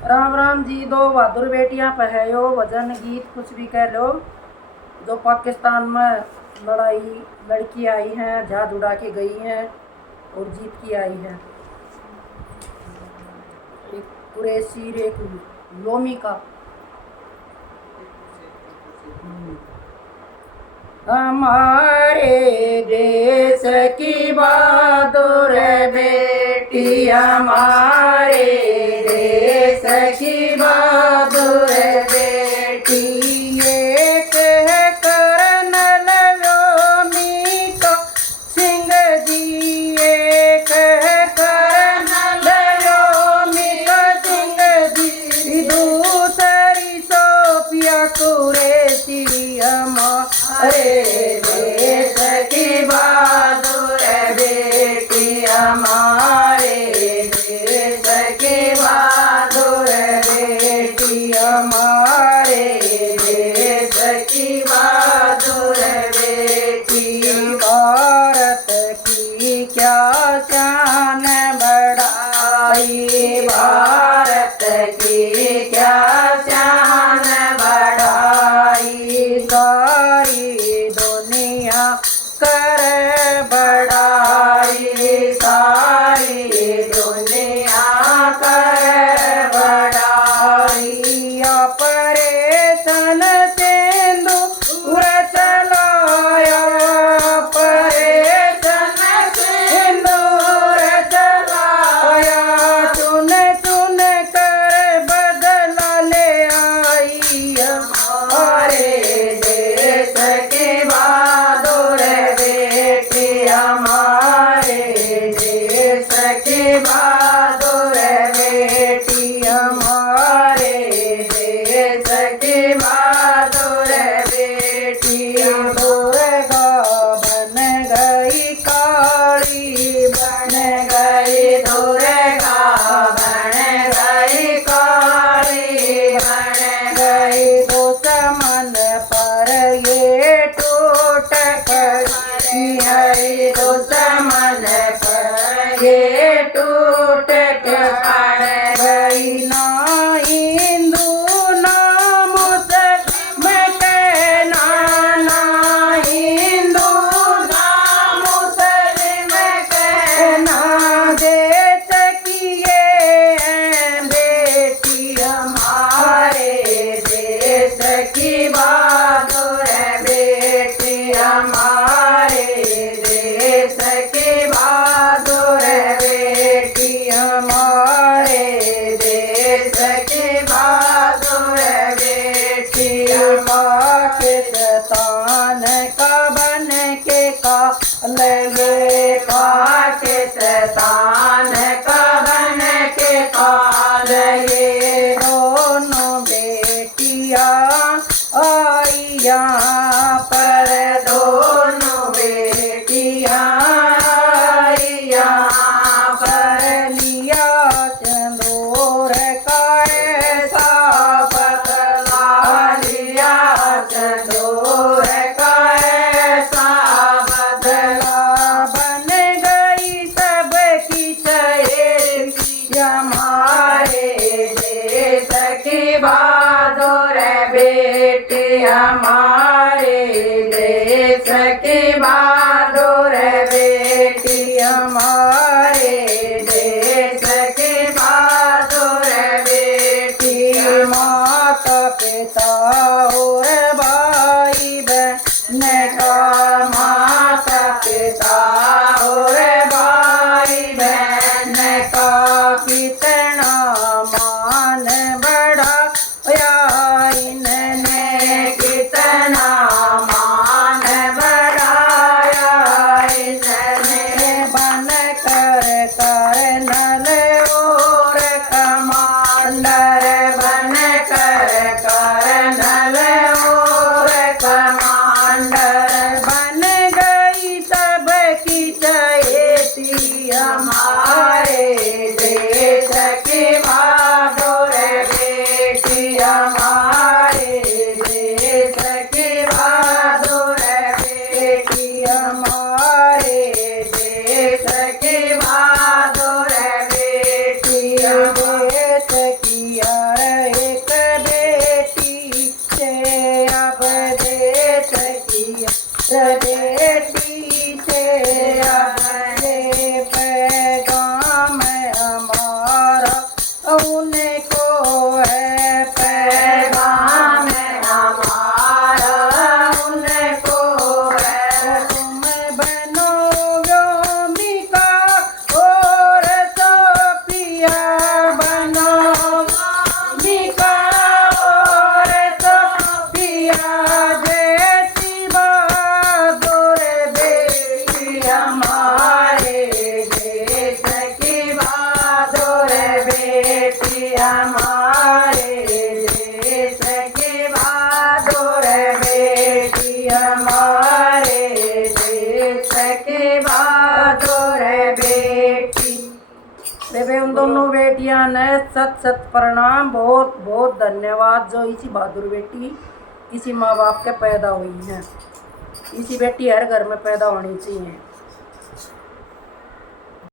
राम राम जी। दो बहादुर बेटियां पे है यो भजन गीत कुछ भी कह लो। जो पाकिस्तान में लड़ाई लड़की आई हैं, जहाज उड़ा के गई हैं और जीत की आई है। एक कुरैशी एक लोमी का। हमारे देश की बहादुर बेटी, हमारे देश की बहादुर बेटी, एक है कर्नल व्योमिका सिंह जी, एक है कर्नल व्योमिका सिंह जी, दूसरी सोफिया कुरैशी। हमारे देश की बहादुर बेटी, हमारे देश की बहादुर बेटी, हमारे देश की बहादुर बेटी। भारत की क्या शान बढ़ाई, भारत की क्या शान बढ़ाई, सारी दुनिया कर बढ़ाई, सारी दुनिया कर बढ़ाई। ऑपरेशन सिंदूर चलाया, ऑपरेशन सिंदूर चलाया, चुन चुन कर बदला ले आई। हमारे देश की बहादुर बेटी, हमारे देश की बहादुर बेटी, हमारे देश की बहादुर बेटी। दुर्गा बन गई काली, बन गई दुर्गा, बन गई काली, बन गई दुश्मन पर ये टूट कर है, दुश्मन पर ये टूट कर पड़ गई। ना हिंदू ना मुसलमान कहना, ना हिंदू ना मुसलमान कहना, देश की ये है बेटी, हमारे देश की बहादुर बेटी, हमारे देश की बहादुर बेटी, हमारे देश की बहादुर बेटी। पाकिस्तान का बन के का लगे, पाकिस्तान का बन के का लगे, दोनों बेटियां आई यहाँ पर, दोनों बेटियां आई यहाँ पर। लिया सिंदूर का ऐसा बदला, लिया सिंदूर का ऐसा बदला, बन गई सबकी सहेली, हमारे देश की बहादुर बेटी, हमारे देश की बहादुर बेटी, हमारे देश की बहादुर बेटी। माता पिता और भाई बहन का, माता पिता और भाई बहन का कितना मान बढ़ाया, इन्होंने कितना मान बढ़ाया, इन्होंने बन कर कर्नल और कमांडर, बन कर कर्नल और कमांडर, बन गई सबकी चहेती, हमारे देश की बहादुर बेटी, हमारे देश की बहादुर बेटी, हमारे देश की बहादुर बेटी। देश की उनको है पैगाम हमारा, उनको है तुम बनो व्योमिका और सोफिया बनो व्योमिका और सोफिया जैसी बहादुर बेटी हमारे देश की बहादुर बेटी हमारे देश की बहादुर बेटी हमारे देश की बहादुर बेटी। बेबे उन दोनों बेटियां ने सत सत प्रणाम, बहुत बहुत धन्यवाद जो इसी बहादुर बेटी किसी माँ बाप के पैदा हुई हैं। इसी बेटी हर घर में पैदा होनी चाहिए।